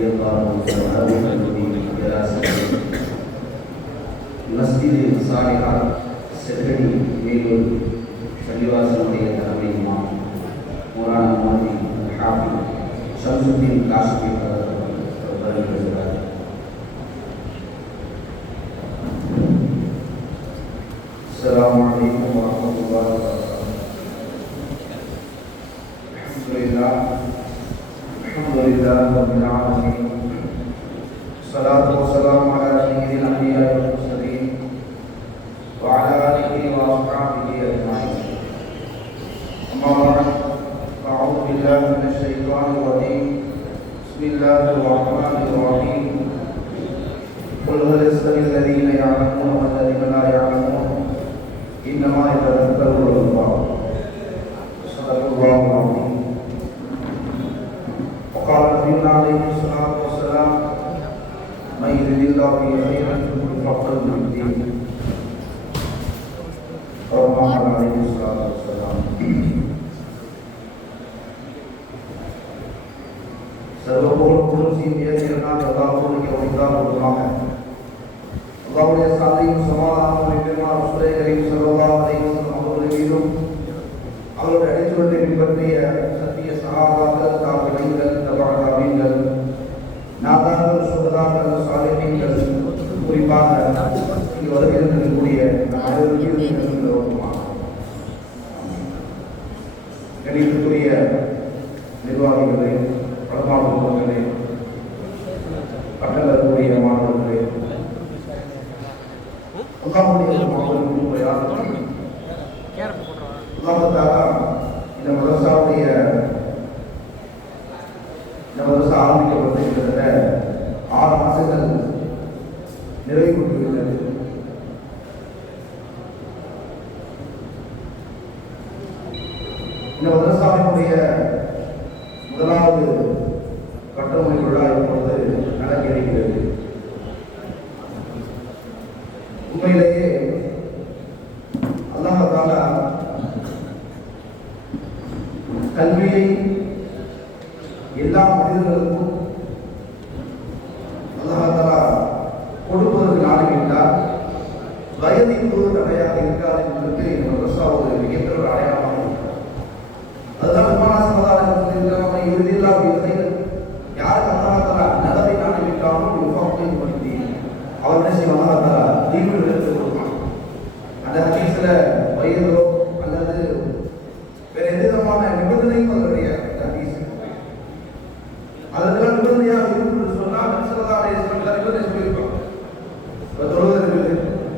الله تعالى براسته مسجد صالحة سكني ميلول شليواسனுடைய தலைமை இமாம் மௌலானா மோதி ஹாஃபிஸ் ஷம்சுத்தீன் காஷ்மீரி அவர்கள் வருகிறார். அஸ்ஸலாமு அலைக்கும் வரஹ்மத்துல்லாஹி வபரகாத்துஹு. அல்ஹம்துலில்லாஹி ரப்பில் ஆலமீன். ஸலாத்து வஸ்ஸலாமு அலா சய்யிதில் அன்பியா வல் முர்ஸலீன் வ அலா ஆலிஹி வ அஸ்ஹாபிஹி அஜ்மஈன். அம்மா பஅத். அஊது பில்லாஹி மினஷ் ஷைத்தானிர் ரஜீம். பிஸ்மில்லாஹிர் ரஹ்மானிர் ரஹீம். குல் ஹல் யஸ்தவில் லதீன யஅலமூன வல் லதீன லா யஅலமூன் இன்னமா யதக்கரு உலுல் அல்பாப். ஸல்லல்லாஹு அலைஹி وقال نبينا عليه الصلاة والسلام من يرد الله به خيرا يفقهه في الدين. وقال عليه الصلاة والسلام सर्वोपरि सीमियतना कथापुर के उदार उदाम है अल्लाह ने सालिम समाधान विपिना रसूल करीम सल्लल्लाहु अलैहि वसल्लम அவர்களும் அவருடைய அடிச்சுவட்டை பின்பற்றிய சத்திய சஹாபாக்கள் தாபிஈன்கள் தபஅதாபீன்கள் நாதாக்கள் சுஹதாக்கள் சாலிஹீன்கள் குறிப்பாக இங்கு வருகின்றக்கூடிய கணிதத்துக்குரிய நிர்வாகிகளே, படமாடுகளே, பட்டங்களுடைய மாணவர்களே, இந்த மதரசாவுடைய ஆரம்பிக்கப்பட்டு கிட்டத்தட்ட 6 மாதங்கள் நிறைவு கொண்டிருக்கிறது. இந்த மதரசாவினுடைய முதலாவது கட்டமை விழா இப்பொழுது நடக்க இருக்கிறது. உண்மையிலேயே அல்லாஹ் தஆலா கல்வியை எல்லா மனிதர்களுக்கும் அல்லாஹ் தஆலா கொடுப்பதற்கு நாடுகின்றார். வயதின் ஒரு தடையாக இருக்காது என்பதற்கு இந்த மதரசா ஒரு மிகப்பெரிய அடையாளமாக இருக்கிறது. அதுதான் பெருமானார் ஸல்லல்லாஹு அலைஹி வஸல்லம் சொல்லியிருக்கிறாங்க, யுரிதில்லாஹு பிஹி கைரன், யாருக்கு அல்லாஹ் தஆலா நல்லதை நாடிவிட்டாரோ யுஃபக்ஹிஹு ஃபித்தீன், அவர் என்ன செய்வாங்க, அல்லாஹ் தஆலா தீனில் எடுத்து கொடுப்பாங்க. அந்த ஹதீஸ்ல வயதோ அல்லது வேற எந்த விதமான நிபந்தனையும் அது கிடையாது. அதெல்லாம் நிபந்தனையாக இருக்குன்னு சொன்னால் நபி ஸல்லல்லாஹு அலைஹி வஸல்லம் நிபந்தனை சொல்லியிருப்பாங்க.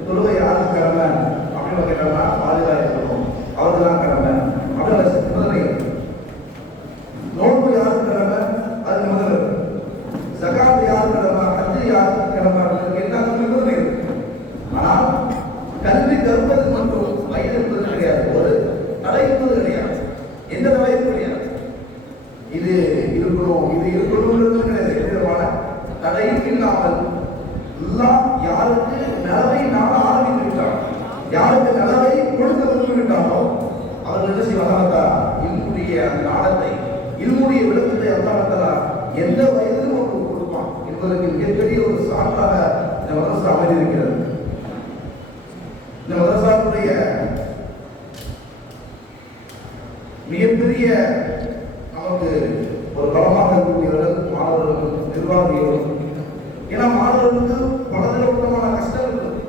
தொழுகை யாருக்கு கடமை அப்படின்னு கேட்டாங்கன்னா பாதுகா இருக்கணும், அவர்தான் கடமை அப்படின்னு நிபந்தனை. நோன்பு யாருக்கு கடமை, அது நிபந்தனை. ஸகாத் யாருக்கு கடமை, ஹஜ் யாருக்கு கடமை அப்படின்னு எல்லா நிபந்தனை இருக்கு. ஆனால் கல்வி கற்பது மற்றும் வயது என்பது கிடையாது, ஒரு தடை என்பது கிடையாது, எந்த தடையும் கிடையாது. இது இருக்கணும் இது இருக்கணும்ன்றது கிடையாது. விதமான தடையும் இல்லாமல் எல்லாம் யாருக்கு நலவை நாட ஆரம்பித்து விட்டாரோ, யாருக்கு நலவை கொடுக்க வந்து விட்டாரோ அவர்கள் என்ன செய்வாங்க, இல்முடைய அந்த நாடத்தை, இல்முடைய விளக்கத்தை அல்லாஹ் எந்த வயதிலும் அவர்கள் கொடுப்பான் என்பதற்கு மிகப்பெரிய ஒரு சான்றாக இந்த மதரசா அமைந்திருக்கிறது. இந்த மதரசாவுடைய மிகப்பெரிய நமக்கு ஒரு பலமாக இருக்கக்கூடியவர்கள் மாணவர்களும் நிர்வாகிகளும். ஏன்னா மாணவர்களுக்கு பலதரப்பட்டமான கஷ்டம் இருக்குது,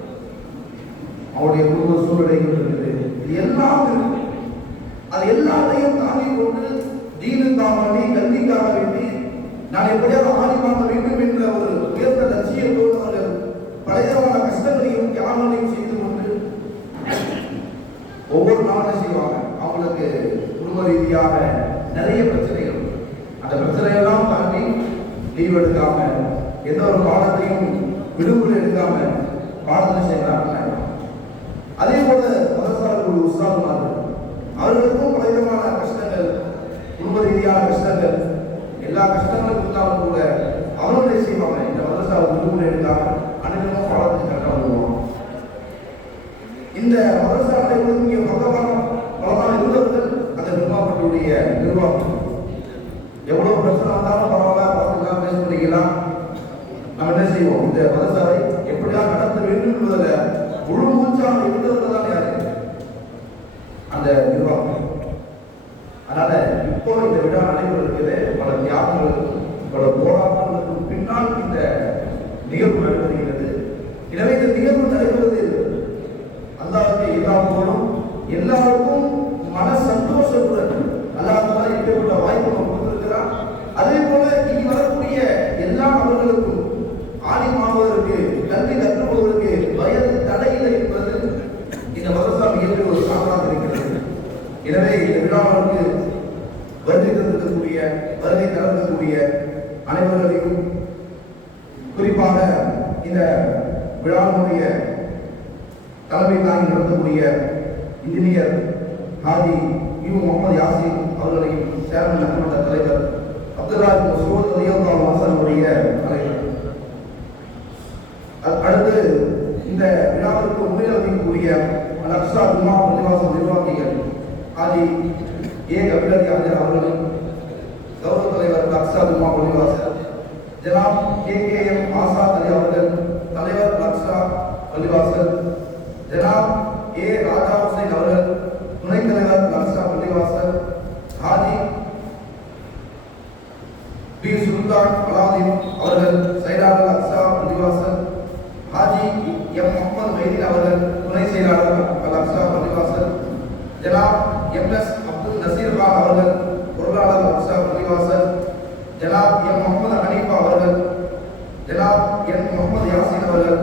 அவருடைய குடும்ப சூழ்நிலைகள் இருக்குது, இது எல்லாம் இருக்கு. அது எல்லாத்தையும் தாண்டி கொண்டு தீனுக்காக வேண்டி, கல்விக்காக வேண்டி நான் எப்படியாவது ஆணிமாக வேண்டும் என்ற ஒரு உயர்ந்த லட்சியத்தோடு அவர்கள் பலவிதமான கஷ்டங்களையும் தியாகங்களையும் செய்து கொண்டு ஒவ்வொரு நாளும் செய்வாங்க. அவங்களுக்கு குடும்ப ரீதியாக நிறைய பிரச்சனைகள், அந்த பிரச்சனையெல்லாம் தாண்டி லீவ் எடுக்காம, எந்த ஒரு பாடத்தையும் விடுமுறை எடுக்காம பாடத்தை செய்யறாங்க. அதே போல மதரசாவுக்கு உஸ்தாதுமார்கள், அவர்களுக்கும் பலவிதமான கஷ்டங்கள், குடும்ப ரீதியான கஷ்டங்கள், எல்லா கஷ்டங்களும் இருந்தாலும் கூட அவர்களுடைய செய்வாங்க. இந்த மதரசாவுக்கு விடுமுறை எடுக்காம அனைவரும் பாடத்தை கரெக்டாக வருவாங்க. இந்த மதரசாவை இங்கே பலமான இருந்தவர்கள் அந்த நிர்வாகத்துடைய நிர்வாகம் எவ்வளவு பிரச்சனை வந்தாலும் பரவாயில்ல, பார்த்துக்கலாம், பேச பார்த்தீங்கன்னா நம்ம என்ன செய்வோம், இந்த மதரசாவை எப்படியா நடத்த வேண்டும் என்பதில் முழு மூச்சாக இருந்தவர்கள் தான் யாரு, அந்த நிர்வாகம். அதனால இப்போ இந்த விழா நடைபெறுகிறது. பல தியாகங்களுக்கும் பல போராட்டங்களுக்கும் பின்னால் இந்த நிகழ்வு நடைபெறுகிறது. எனவே இந்த நிகழ்வு நடைபெறுவது அல்லாஹ்வுக்கு எல்லா புகழும், எல்லாருக்கும் மன சந்தோஷத்துடன் அல்லாஹ் இப்படிப்பட்ட வாய்ப்பு கொடுத்திருக்கிறார். அதே போல இனி வரக்கூடிய எல்லா நபர்களுக்கும் ஆலிமாவதற்கு கல்வி கற்றுக்கொள்வதற்கு வயது தடையில்லை என்பது இந்த மதரசா மிகப்பெரிய ஒரு சான்றாக இருக்கிறது. எனவே இந்த விழாவிற்கு வருகை தரக்கூடிய அனைவர்களையும், குறிப்பாக இந்த விழாவினுடைய தலைமை தாங்கி நடத்தக்கூடிய இன்ஜினியர் ஹாஜி யூ முகமது யாசின் அவர்களையும், சேர்மன் சட்டமன்ற தலைவர் அப்துல்லா மசூத் ரலியல்லாஹு அன்ஹுடைய தலைவர், அடுத்து இந்த விழாவிற்கு முன்னிலை வகிக்கக்கூடிய அல்-அக்ஸா ஜும்மா பள்ளிவாசல் நிர்வாகிகள் ஹாஜி ஏ கபிலதி ஆஜர் அவர்களும், கௌரவ தலைவர் அல்-அக்ஸா ஜும்மா பள்ளிவாசல் ஜனாப் KKM ஆசாத் அலி அவர்கள், தலைவர் அல்-அக்ஸா பள்ளிவாசல் ஜனாப் A ராஜா ஹுசைன் அவர்கள், துணைத் தலைவர் அல்-அக்ஸா பள்ளிவாசல் ஹாஜி B சுல்தான் அலாவுதீன் அவர்கள், செயலாளர் அல்-அக்ஸா பள்ளிவாசல் ஹாஜி M முகமது மைதீன் அவர்கள், துணை செயலாளர் அல்-அக்ஸா பள்ளிவாசல் ஜனாப் MS அப்துல் நசீர் கான் அவர்கள், பொருளாளர் அல்-அக்ஸா பள்ளிவாசல் ஜனாப் M முகமது ஹனீஃபா அவர்கள், ஜனாப் N முகமது யாசின் அவர்கள்,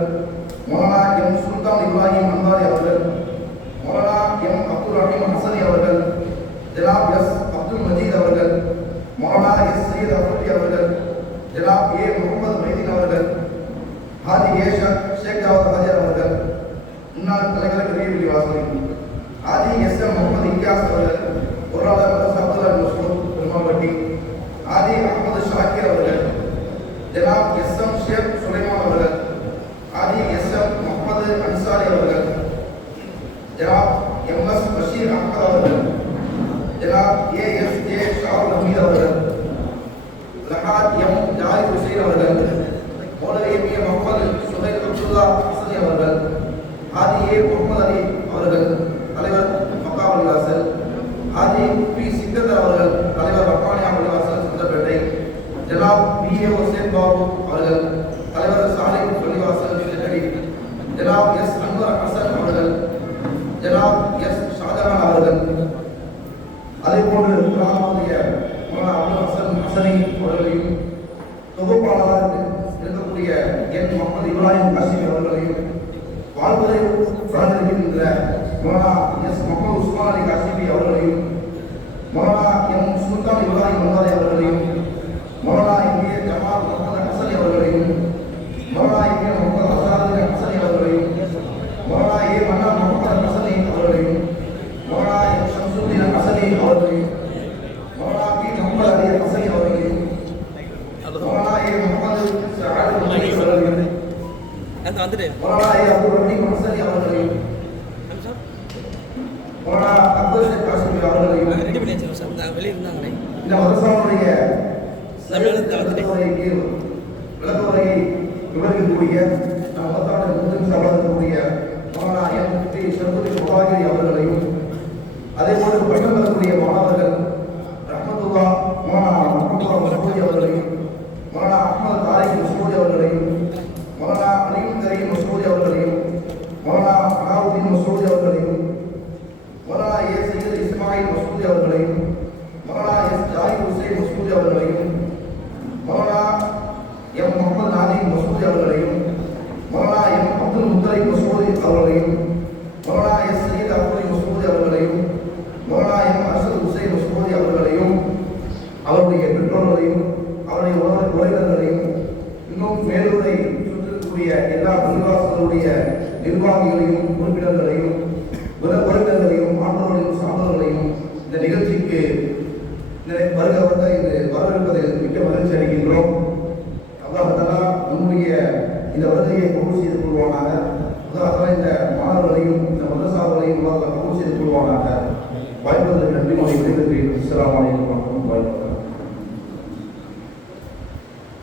மௌலானா M சுல்தான் இப்ராஹிம் அன்வாரி அவர்கள், மௌலானா M அப்துல் ரஹீம் ஹசனி அவர்கள், ஜனாப் S அப்துல் மஜீத் அவர்கள், மௌலானா S சையத் அஃபரி அவர்கள், ஜனாப் A முகமது மைதீன் அவர்கள், ஹாஜி A ஷேக் ஜாவத் ஹாஜர் அவர்கள், முன்னாள் தலைவர் ரீவிலி வாசகி ஹாஜி SM முகமது இலியாஸ் அவர்கள், பொருளாளர் அப்துல்லா மசூத் பெருமாள்பட்டி, ஹாஜி அஹமது ஷாக்கிர் அவர்கள், ஜனாப் SM ஷேக் சுலைமான் அவர்கள், ஹாஜி SM முகமது அன்சாரி அவர்கள், ஜனாப் MS பஷீர் அஹமது அவர்கள், ஜனாப் ASJ ஷாவுல் ஹமீத் அவர்கள், லஹாத் M ஜாயித் ஹுசைன் அவர்கள், மௌலவி M முகமது சுஹைல் அப்துல்லா ஹசனி அவர்கள், ஹாஜி A முகமது அலி அவர்கள், தலைவர் மக்கா பள்ளிவாசல், ஹாஜி P சிக்கந்தர் அவர்கள், தலைவர் ரஹ்மானியா பள்ளிவாசல் சுந்தரப்பேட்டை, ஜனாப் BA ஹுசைன் பாபு அவர்கள், தலைவர் சாலிம் பள்ளிவாசல் சிலக்கடி, ஜனாப் S அன்வர் ஹசன் அவர்கள், ஜனாப் S ஷாஜஹான் அவர்கள், அதே போன்று கிராமத்திய அப்துல் ஹசன் ஹசனி அவர்களையும், தொகுப்பாளராக இருக்கக்கூடிய N முகமது இப்ராஹிம் காசிமி அவர்களையும், வாழ்வுரை வழங்கியிருக்கின்ற மௌலானா S முகமது உஸ்மான் அலி காசிமி அவர்களையும், மௌலானா M சுல்தான் இப்ராஹிம் அன்வாரி அவர்களையும், மௌலானா M ஜமால் முகமது ஹசனி அவர்களையும், மௌலானா M முகமது அசாதுல் ஹசனி அவர்களையும், மௌலானா A மன்னா முகமது ஹசனி அவர்களையும், மௌலானா M ஷம்சுத்தீன் ஹசனி அவர்களையும், மௌலானா P முகமது அலி ஹசனி அவர்களையும், மௌலானா A முகமது சஅத் அவர்களையும், மௌலானா A அப்துல் ரஹீம் ஹசனி அவர்களையும், மௌலானா அப்துல் ஷேக் காசிமி அவர்களையும், இந்த மதரசாவுடைய விளக்கவுரையை விவரிக்கக்கூடிய மதரசாவுடைய முஸ்லிம் சகோதரர்களுடைய மௌலானா M P ஷரஃபுதீன் முஹாஜிரி அவர்களையும், அதே போன்று பட்டம் பெறக்கூடிய மாணவர்கள் ரஹ்மத்துல்லா மௌலானா முஹம்மது மசூதி அவர்களையும், மௌலானா அஹ்மத் தாரிக் மசூதி அவர்களையும், மௌலானா அலீம் கரீம் மசூதி அவர்களையும், மௌலானா அலாவுதீன் மசூதி அவர்களையும், மௌலானா A சையத் இஸ்மாயில் மசூதி அவர்களையும், மௌலானா S ஜாயித் ஹுசைன் மசூதி அவர்களையும், மௌலானா M முகமது நாதீம் மசூதி அவர்களையும், மௌலானா M அப்துல் முத்தலிப் மசூதி அவர்களையும், மௌலானா S சையத் அஃபரி மசூதி அவர்களையும், மௌலானா M அர்ஷத் ஹுசைன் மசூதி அவர்களையும், அவருடைய பெற்றோர்களையும் அவருடைய உறவினர்களையும், இன்னும் மேலூரை சுற்றக்கூடிய எல்லா பள்ளிவாசலுடைய நிர்வாகிகளையும் உறுப்பினர்களையும் உறவினர்களையும் ஆண்டவர்களையும் சான்றோர்களையும் இந்த நிகழ்ச்சிக்கு வரவேற்பதில் மிக்க மகிழ்ச்சி அடைகின்றோம். அல்லாஹ் தஆலா நம்முடைய இந்த வருகையை கபூல் செய்து கொள்வானாக. அல்லாஹ் தஆலா இந்த மாணவர்களையும் இந்த மதரசாக்களையும் அல்லாஹ் கபூல் செய்து கொள்வானாக. வாய்ப்பதற்கு நன்றி. அஸ்ஸலாமு அலைக்கும்.